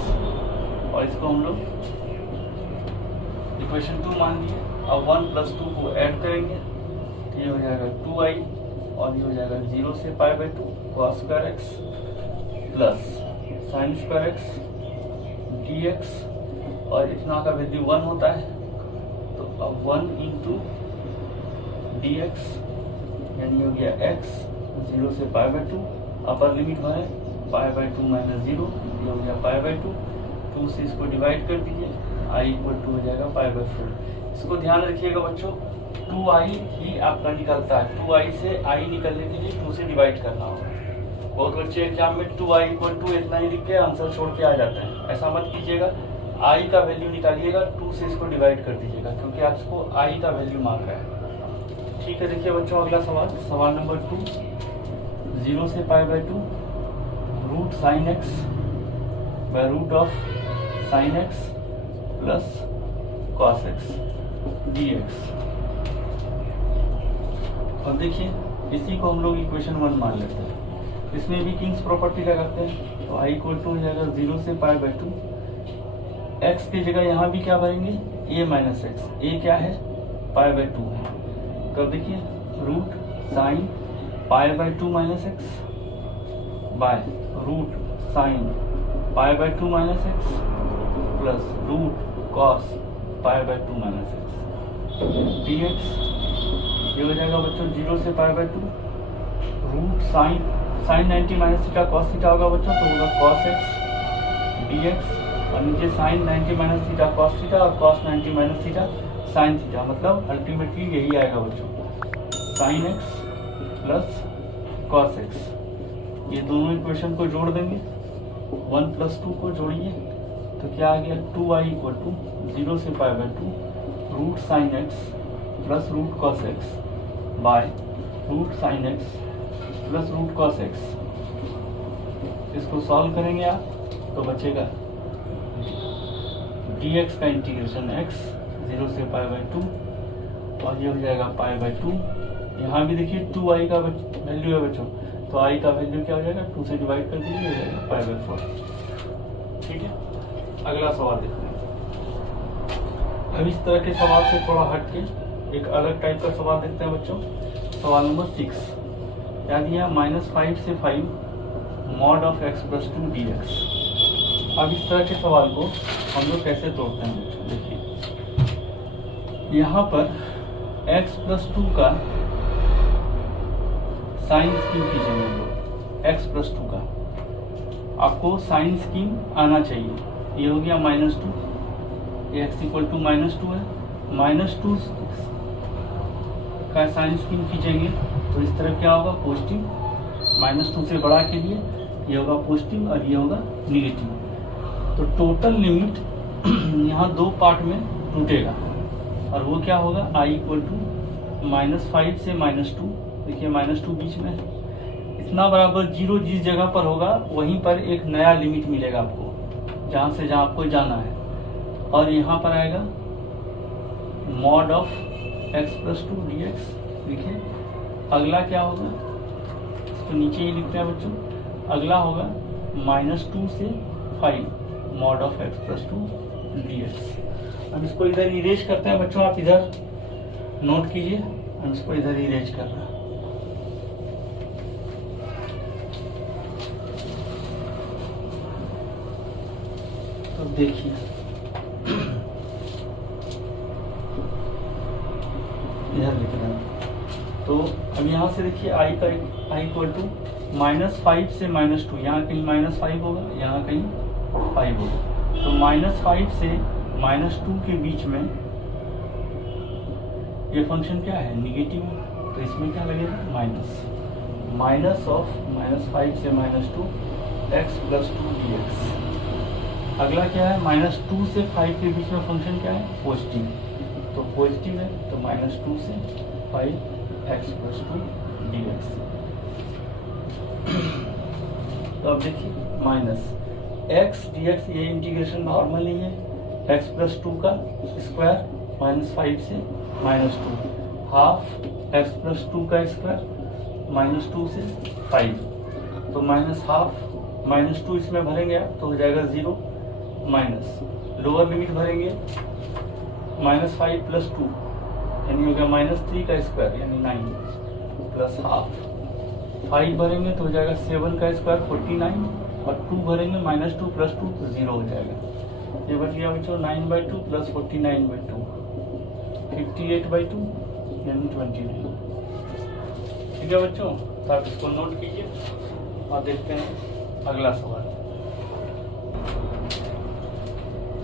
और इसको हम लोग इक्वेशन 2 मान लिए। अब 1 प्लस 2 को ऐड करेंगे, ये हो जाएगा 2i, और ये हो जाएगा 0 से pi by 2 cos square x plus sine square x d x. और इतना का वैल्यू 1 होता है, तो अब 1 इंटू डी एक्स, यानी हो गया x 0 से पाई बाई 2। अपर लिमिट है पाई बाई 2 माइनस 0, ये हो गया पाई बाई 2। 2 से इसको डिवाइड कर दीजिए, i इक्वल टू हो जाएगा पाई बाई 4। इसको ध्यान रखिएगा बच्चों, 2i ही आपका निकलता है। 2i से i निकलने के लिए 2 से डिवाइड करना होगा। बहुत बच्चे एग्जाम में 2i इक्वल टू इतना ही लिख के आंसर छोड़ के आ जाते हैं। ऐसा मत कीजिएगा, i का वैल्यू निकालिएगा, 2 से इसको डिवाइड कर दीजिएगा, क्योंकि आपको i का वैल्यू मांग रहा है। ठीक है, देखिए बच्चों अगला सवाल, सवाल नंबर 2। 0 से pi by 2 root sine x by root of sine x plus cos x d x. और देखिए इसी को हम लोग इक्वेशन 1 मान लेते हैं। इसमें भी किंग्स प्रॉपर्टी लगाते हैं। तो i इक्वल टू हो जाएगा 0 से पाई बाई 2। x की जगह यहाँ भी क्या भरेंगे? a minus x. a क्या है? पाई बाई 2 है। तो देखिए root sine pi by 2 minus x by root sine pi by 2 minus x plus root cos pi by 2 minus x d x. ये हो जाएगा बच्चों 0 से pi by 2 root sine 90 minus theta cos theta होगा बच्चों, तो होगा कॉस एक्स डी एक्स, और नीचे sine 90 minus theta cos theta और cos 90 minus theta sine theta, मतलब अल्टीमेटली यही आएगा बच्चों sine x plus cos x. ये दोनों इक्वेशन को जोड़ देंगे, 1 प्लस 2 को जोड़िए तो क्या आ गया 2i इक्वल टू 0 से pi by 2 root sine x plus root cos x by root sine x plus root cos x. इसको सॉल्व करेंगे आप तो बचेगा dx का इंटीग्रेशन x 0 से पाई बाई 2 और ये हो जाएगा पाई बाई 2। यहाँ भी देखिए 2i का वैल्यू है बच्चों, तो i का वैल्यू क्या हो जाएगा 2 से डिवाइड कर दीजिए, हो जाएगा पाई बाई 4। ठीक है, अगला सवाल देखते हैं। अब इस तरह के सवाल से थोड़ा हट के एक अलग टाइप का सवाल देखते हैं बच्चों। सवाल नंबर 6 क्या दिया, -5 से 5 mod of x plus 2 dx। अब इस तरह के सवाल को हम लोग कैसे तोड़ते हैं बच्चों, देखिए यहाँ पर x प्लस 2 का साइन स्कीम कीजिएगा हम लोग, x प्लस 2 का आपको साइन स्कीम आना चाहिए। ये हो गया -2, x इक्वल टू -2 है, -2 का साइन स्कीम खींचेंगे तो इस तरह क्या होगा पॉजिटिव, -2 से बड़ा के लिए ये होगा पॉजिटिव और ये होगा निगेटिव। तो टोटल लिमिट यहाँ दो पार्ट में टूटेगा और वो क्या होगा i इक्वल टू -5 से -2। देखिए -2 बीच में है, इतना बराबर 0 जिस जगह पर होगा वहीं पर एक नया लिमिट मिलेगा आपको, जहाँ से जहाँ आपको जाना है, और यहाँ पर आएगा mod of x plus 2 dx। देखिए अगला क्या होगा, इसको नीचे ही लिखते हैं बच्चों, अगला होगा -2 से 5 mod of x plus 2 dx। हम इसको इधर इरेज करते हैं बच्चों, आप इधर नोट कीजिए, हम इसको इधर इरेज कर रहे हैं। तो देखिए इधर लिख रहे हैं, तो अब यहाँ से देखिए i इक्वल टू -5 से -2, यहाँ कहीं -5 होगा, यहाँ कहीं 5 होगा, तो -5 से -2 के बीच में ये फंक्शन क्या है निगेटिव है, तो इसमें क्या लगेगा माइनस ऑफ -5 से -2 x प्लस 2 dx। अगला क्या है -2 से 5 के बीच में फंक्शन क्या है पॉजिटिव, तो पॉजिटिव है तो -2 से 5 x प्लस 2 dx। तो अब देखिए माइनस x dx, ये इंटीग्रेशन नॉर्मल ही है, x प्लस 2 का स्क्वायर -5 से -2 हाफ x प्लस 2 का स्क्वायर -2 से 5, तो -हाफ -2 इसमें भरेंगे आप तो हो जाएगा 0, माइनस लोअर लिमिट भरेंगे -5 प्लस 2 यानी हो गया -3 का स्क्वायर यानी 9 प्लस हाफ, 5 भरेंगे तो हो जाएगा 7 का स्क्वायर 49, और 2 भरेंगे -2 प्लस 2 तो 0 हो जाएगा। ये बच गया बच्चों 9/2 प्लस 49/2 58/2 यानी 29। ठीक है बच्चों, तो आप इसको नोट कीजिए और देखते हैं अगला सवाल।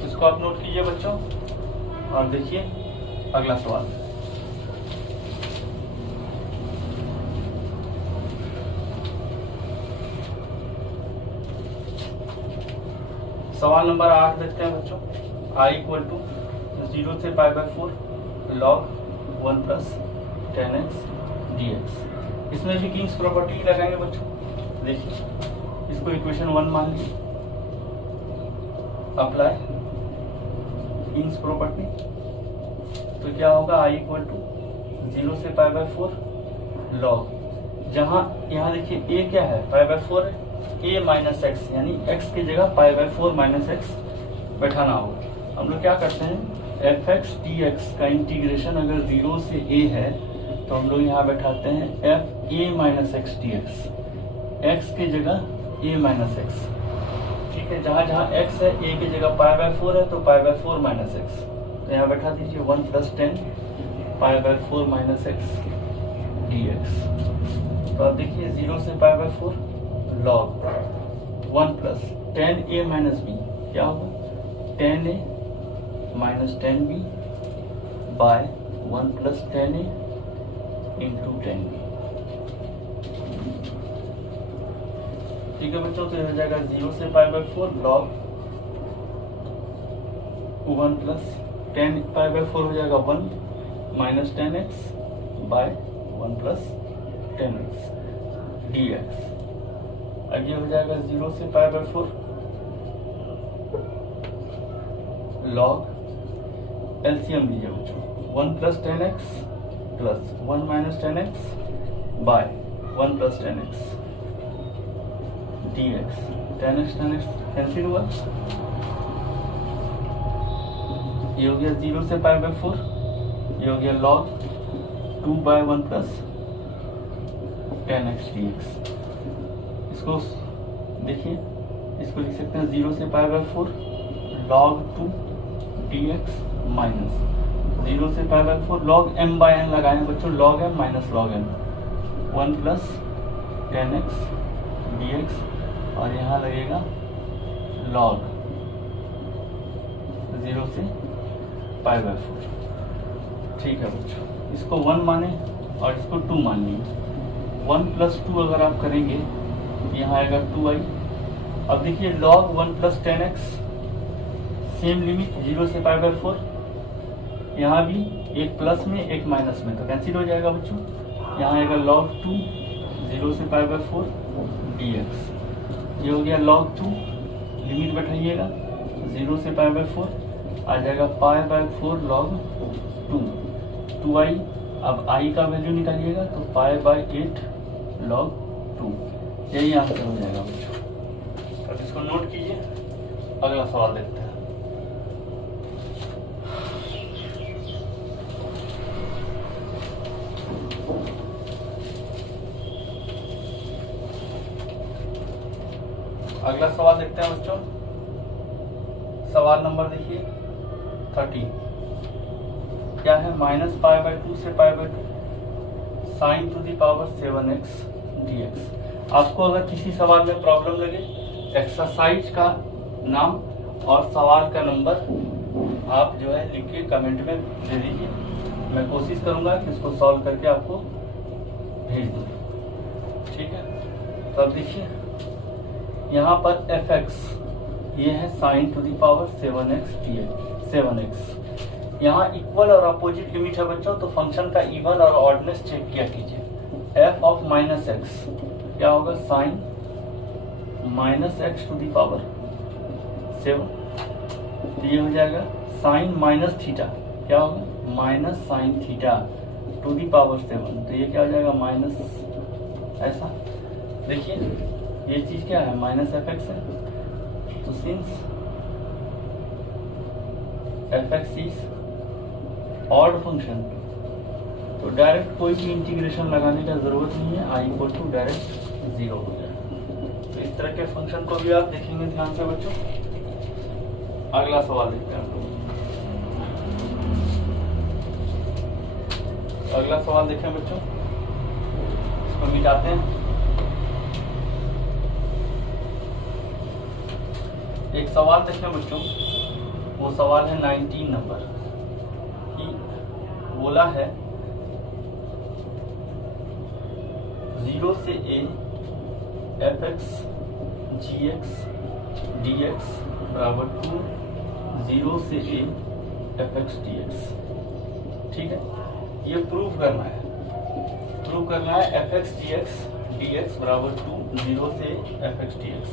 इसको आप नोट कीजिए बच्चों और देखिए अगला सवाल। सवाल नंबर 8 देखते हैं बच्चों। i इक्वल टू 0 से π/4 log 1 प्लस 10x dx। इसमें भी किंग्स प्रॉपर्टी लगाएंगे बच्चों। देखिए इसको इक्वेशन 1 मान लीजिए, अप्लाई किंग्स प्रॉपर्टी, तो क्या होगा i इक्वल टू 0 से π/4 log, जहाँ यहाँ देखिए a क्या है π/4 है, a माइनस एक्स यानी x की जगह π/4 माइनस एक्स बैठाना होगा। हम लोग क्या करते हैं fx dx का इंटीग्रेशन अगर 0 से a है तो हम लोग यहाँ बैठाते हैं fa minus x dx, x की जगह a माइनस एक्स। ठीक ठीक है, जहाँ जहाँ x है a की जगह π/4 है तो π/4 माइनस x, तो यहाँ बैठा दीजिए 1 + 10 π/4 माइनस x dx। तो आप देखिए 0 से π/4 log 1 + 10a माइनस b, क्या होगा 10a minus 10b bye 1 + 10a into 10b। ठीक है बच्चों, तो यह हो जाएगा 0 से π/4 log 1 + 10 π/4 हो जाएगा 1 minus 10x by 1 + 10x dx। अब ये हो जाएगा 0 से π/4 log एलसीएम लीजिए बच्चों 1 + 10x plus 1 minus 10x by 1 + 10x dx। 10x cancel हुआ, ये हो गया 0 से π/4, ये हो गया log 2/1 + 10x dx। इसको देखिए, इसको लिख सकते हैं 0 से π/4 log 2 dx माइनस 0 से π/4 log m/n लगाएं बच्चों, log m minus log n 1 + 10x dx, और यहाँ लगेगा log 0 से π/4। ठीक है बच्चों, इसको 1 माने और इसको 2 मान लिए। 1 + 2 अगर आप करेंगे यहाँ आएगा 2i। अब देखिए log 1 + 10x सेम लिमिट 0 से π/4, यहाँ भी एक प्लस में एक माइनस में, तो कैंसिल हो जाएगा बच्चों। यहाँ आएगा log 2 0 से π/4 dx। ये हो गया log 2, लिमिट बैठाइएगा 0 से π/4 आ जाएगा π/4 log 2 2i। अब i का वैल्यू निकालिएगा तो π/8 log 2, यही आंसर हो जाएगा बच्चों। अब इसको नोट कीजिए, अगला सवाल देखते हैं। अगला सवाल देखते हैं बच्चों। सवाल नंबर देखिए 13, क्या है -π/2 से π/2 sin to the power 7x dx। आपको अगर किसी सवाल में प्रॉब्लम लगे, एक्सरसाइज का नाम और सवाल का नंबर आप जो है लिख के कमेंट में दे दीजिए, मैं कोशिश करूंगा कि इसको सॉल्व करके आपको भेज दूँ। ठीक है, तो अब देखिए यहाँ पर fx ये है sin to the power 7x dx 7x। यहाँ इक्वल और अपोजिट लिमिट है बच्चों, तो फंक्शन का इवन और ऑडनेस चेक किया कीजिए। f ऑफ -x क्या होगा sin -x to the power 7, तो ये हो जाएगा sin -θ, क्या होगा minus sin θ to the power 7, तो ये क्या हो जाएगा माइनस ऐसा। देखिए ये चीज क्या है -fx है, तो since fx is odd function, तो डायरेक्ट कोई भी इंटीग्रेशन लगाने का जरूरत नहीं है, i = डायरेक्ट 0 हो जाएगा। तो इस तरह के फंक्शन को भी आप देखेंगे ध्यान से बच्चों। अगला सवाल देखते हैं। अगला सवाल देखें बच्चों, इसको मिटाते हैं। एक सवाल देखें बच्चों, वो सवाल है 19 नंबर की, बोला है 0 से a fx gx dx बराबर 2 0 से a fx dx। ठीक है, ये प्रूफ करना है fx dx बराबर 2 0 से fx dx।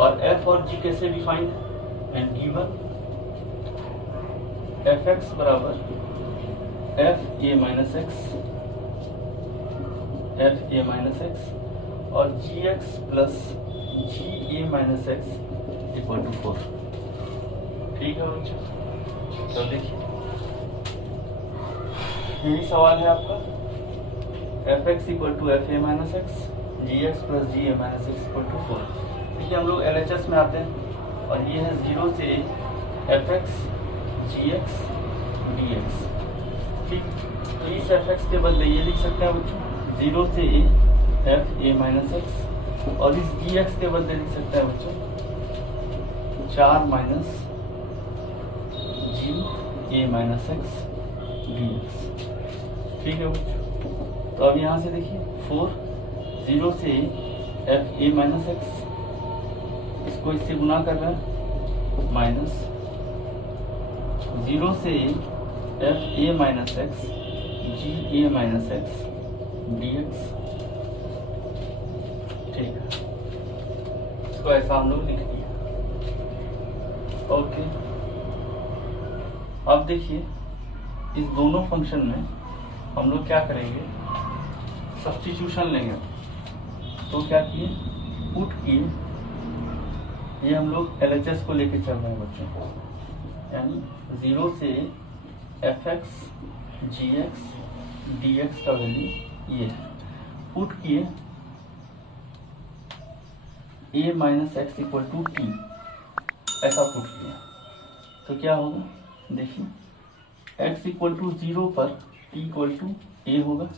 और f और g कैसे डिफाइन है, एंड गिवन fx बराबर fa माइनस x और gx plus ga minus x equal to 4। ठीक है बच्चों, तो देखिए यही सवाल है आपका, fx इक्वल टू fa minus x, gx plus ga minus x equal to 4। देखिए हम लोग LHS में आते हैं, और ये है 0 से a fx gx dx। ठीक, तो इस fx के बदले ये लिख सकते हैं बच्चों 0 से a f a minus x, और इस dx के बदले लिख सकते हैं बच्चों 4 minus g a minus x dx। ठीक है बच्चों, तो अब यहाँ से देखिए 4 0 से एफ ए माइनस एक्स, इसको इससे गुना कर रहा है, माइनस 0 से f a minus x g a minus x d x. ठीक है, इसको ऐसा हम लोग लिख दिया। ओके, अब देखिए इस दोनों फंक्शन में हम लोग क्या करेंगे, सब्स्टिट्यूशन लेंगे। तो क्या किए, पुट किए, ये हम लोग LHS को लेके चल रहे हैं बच्चों, यानी 0 से fx gx dx का वैल्यू ये है। पुट किए a minus x equal to t, ऐसा पुट किया तो क्या होगा, देखिए x इक्वल टू 0 पर t इक्वल टू a होगा,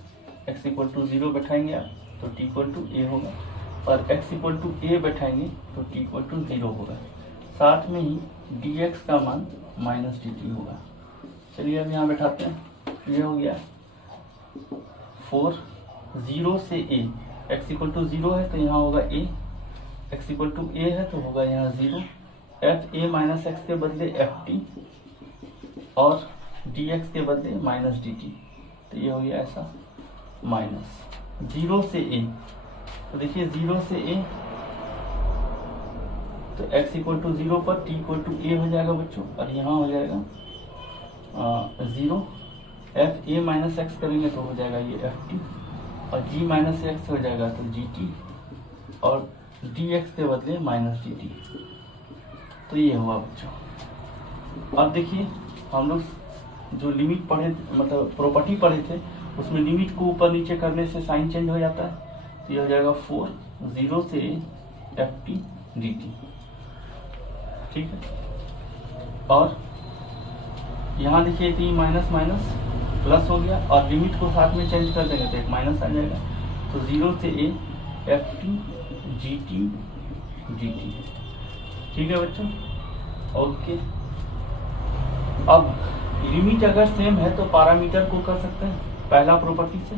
x इक्वल टू 0 बैठाएंगे आप तो t इक्वल टू a होगा, और x इक्वल टू a बैठाएंगे तो t इक्वल टू 0 होगा। साथ में ही dx का मान माइनस dt होगा। चलिए अब यहाँ बैठाते हैं, ये हो गया 4 0 से a, x इक्वल टू 0 है तो यहाँ होगा a, x equal to a है तो होगा यहाँ 0, f a माइनस एक्स के बदले एफ टी और dx के बदले माइनस dt, तो ये हो गया ऐसा माइनस 0 से a, तो देखिए 0 से a तो x इक्वल टू 0 पर t इक्वल टू a हो जाएगा बच्चों, और यहाँ हो जाएगा 0 f a माइनस एक्स करेंगे तो हो जाएगा ये एफ टी, और g माइनस एक्स हो जाएगा तो जी टी, और dx के बदले माइनस डी टी। तो ये हुआ बच्चों। अब देखिए हम लोग जो लिमिट पढ़े, मतलब प्रॉपर्टी पढ़े थे, उसमें लिमिट को ऊपर नीचे करने से साइन चेंज हो जाता है, तो ये हो जाएगा 4 0 से एफ टी डी टी। ठीक है, और यहाँ देखिए कि माइनस माइनस प्लस हो गया, और लिमिट को साथ में चेंज कर देंगे तो एक माइनस आ जाएगा, तो 0 से a F T G T d t. ठीक है बच्चों, ओके। अब लिमिट अगर सेम है तो पैरामीटर को कर सकते हैं पहला प्रॉपर्टी से,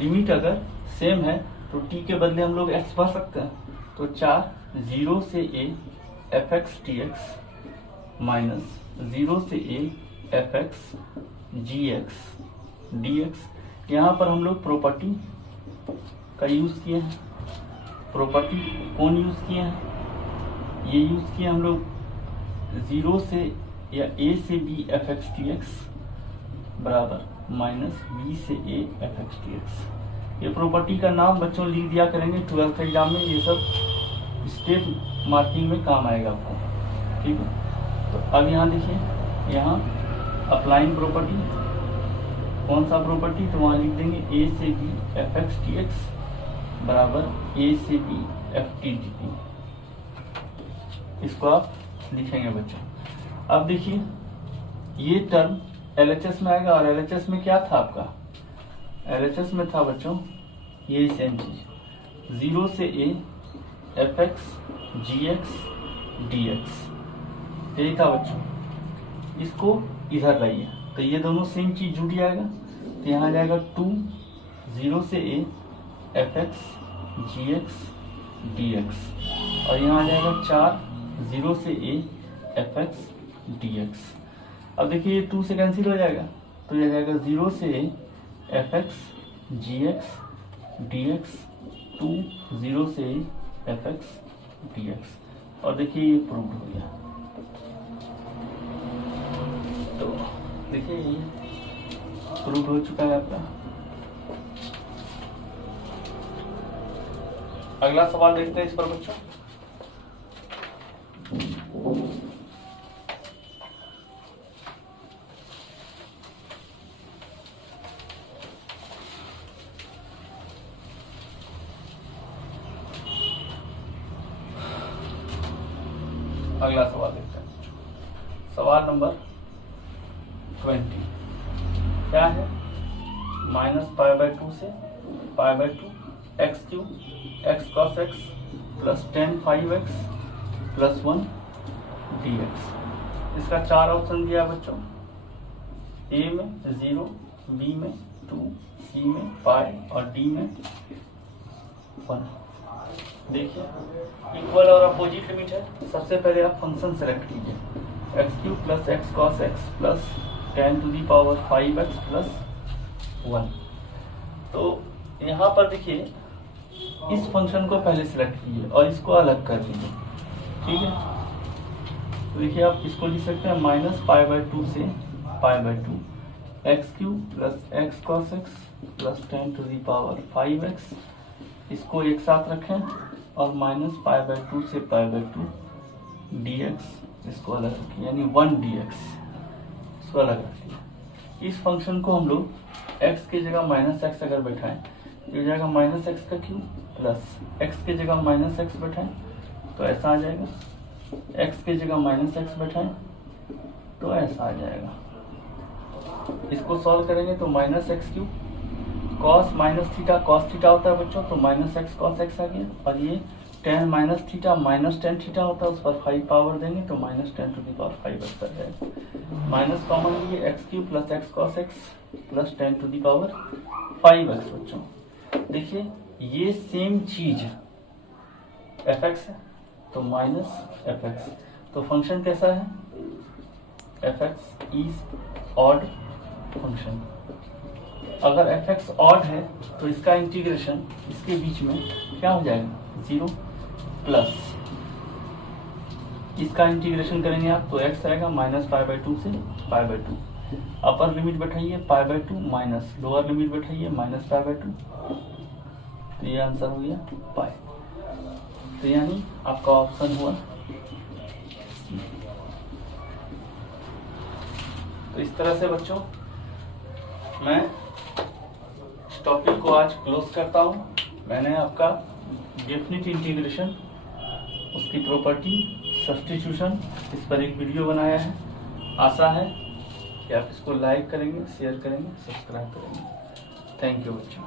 लिमिट अगर सेम है तो t के बदले हम लोग x भर सकते हैं, तो 4 0 से a f x t x minus 0 से a f x g x d x. यहाँ पर हम लोग प्रॉपर्टी का यूज किए हैं, प्रॉपर्टी कौन यूज किए हैं, ये यूज किए हम लोग 0 से या a से b f x t x बराबर माइनस b से a f x t x. ये प्रॉपर्टी का नाम बच्चों लिख दिया करेंगे 12th एग्जाम में, ये सब स्टेप मार्किंग में काम आएगा आपको। ठीक है, तो अब यहाँ देखिए, यहाँ अप्लाइंग प्रॉपर्टी, कौन सा प्रॉपर्टी, तो वहाँ लिख देंगे a से b f x t x बराबर a से b F t d T. इसको आप लिखेंगे बच्चों। अब देखिए ये टर्म LHS में आएगा, और LHS में क्या था आपका, LHS में था बच्चों ये सेम चीज 0 से a f x g x d x, यही था बच्चों। इसको इधर लाइए तो ये दोनों सेम चीज जुड़ जाएगा, तो यहाँ आ जाएगा 2 0 से a f x g x d x, और यहाँ आ जाएगा 4 0 से a f x d x. अब देखिए ये 2 से कैंसिल हो जाएगा, तो ये आ जाएगा 0 से a f x g x d x 2 0 से a f x d x, और देखिए ये प्रूव्ड हो गया। तो देखिए ये प्रूव्ड हो चुका है आपका। अगला सवाल देखते हैं इस पर बच्चों। अगला सवाल देखते हैं। सवाल नंबर 20 क्या है? -π/2 से π/2 x³ x cos x plus tan 5x plus 1 dx। इसका 4 ऑप्शन दिया बच्चों, ए में 0, बी में 2, सी में π और डी में 1। देखिए इक्वल और अपोजिट लिमिट है। सबसे पहले आप फंक्शन सेलेक्ट कीजिए, x³ plus x cos x plus tan to the power 5x plus 1। तो यहाँ पर देखिए इस फंक्शन को पहले सिलेक्ट कीजिए और इसको अलग कर दीजिए, ठीक है। तो देखिए आप इसको लिख सकते हैं -π/2 से π/2 x³ plus x cos x plus tan to the power 5x, इसको एक साथ रखें और -π/2 से π/2 dx, इसको अलग रखें, यानी 1 dx, इसको अलग रखिए। इस फंक्शन को हम लोग x की जगह -x अगर बैठाएं तो ये जाएगा -x का क्यूब प्लस x की जगह -x बैठाएं तो ऐसा आ जाएगा, x की जगह -x बैठाएं तो ऐसा आ जाएगा। इसको सॉल्व करेंगे तो -x³ cos -theta cos theta होता है बच्चों, तो -x cos x आ गया, और ये tan -थीटा tan थीटा होता है, उस पर 5 पावर देंगे तो -tan to the power 5x आ जाएगा। माइनस कॉमन लिए x³ plus x cos x plus tan to the power 5x। बच्चों देखिए ये सेम चीज fx है तो -fx, तो फंक्शन कैसा है? fx is odd function. अगर fx ऑड है तो इसका इंटीग्रेशन इसके बीच में क्या हो जाएगा? 0 प्लस इसका इंटीग्रेशन करेंगे आप तो x आएगा -π/2 से π/2। अपर लिमिट बैठाइए π/2 माइनस लोअर लिमिट बैठाइए -π/2, तो ये आंसर हो गया पाई। तो यानी आपका ऑप्शन हुआ सी। तो इस तरह से बच्चों मैं टॉपिक को आज क्लोज करता हूँ। मैंने आपका डेफिनिट इंटीग्रेशन, उसकी प्रॉपर्टी, सब्स्टिट्यूशन, इस पर एक वीडियो बनाया है। आशा है कि आप इसको लाइक करेंगे, शेयर करेंगे, सब्सक्राइब करेंगे। थैंक यू बच्चों।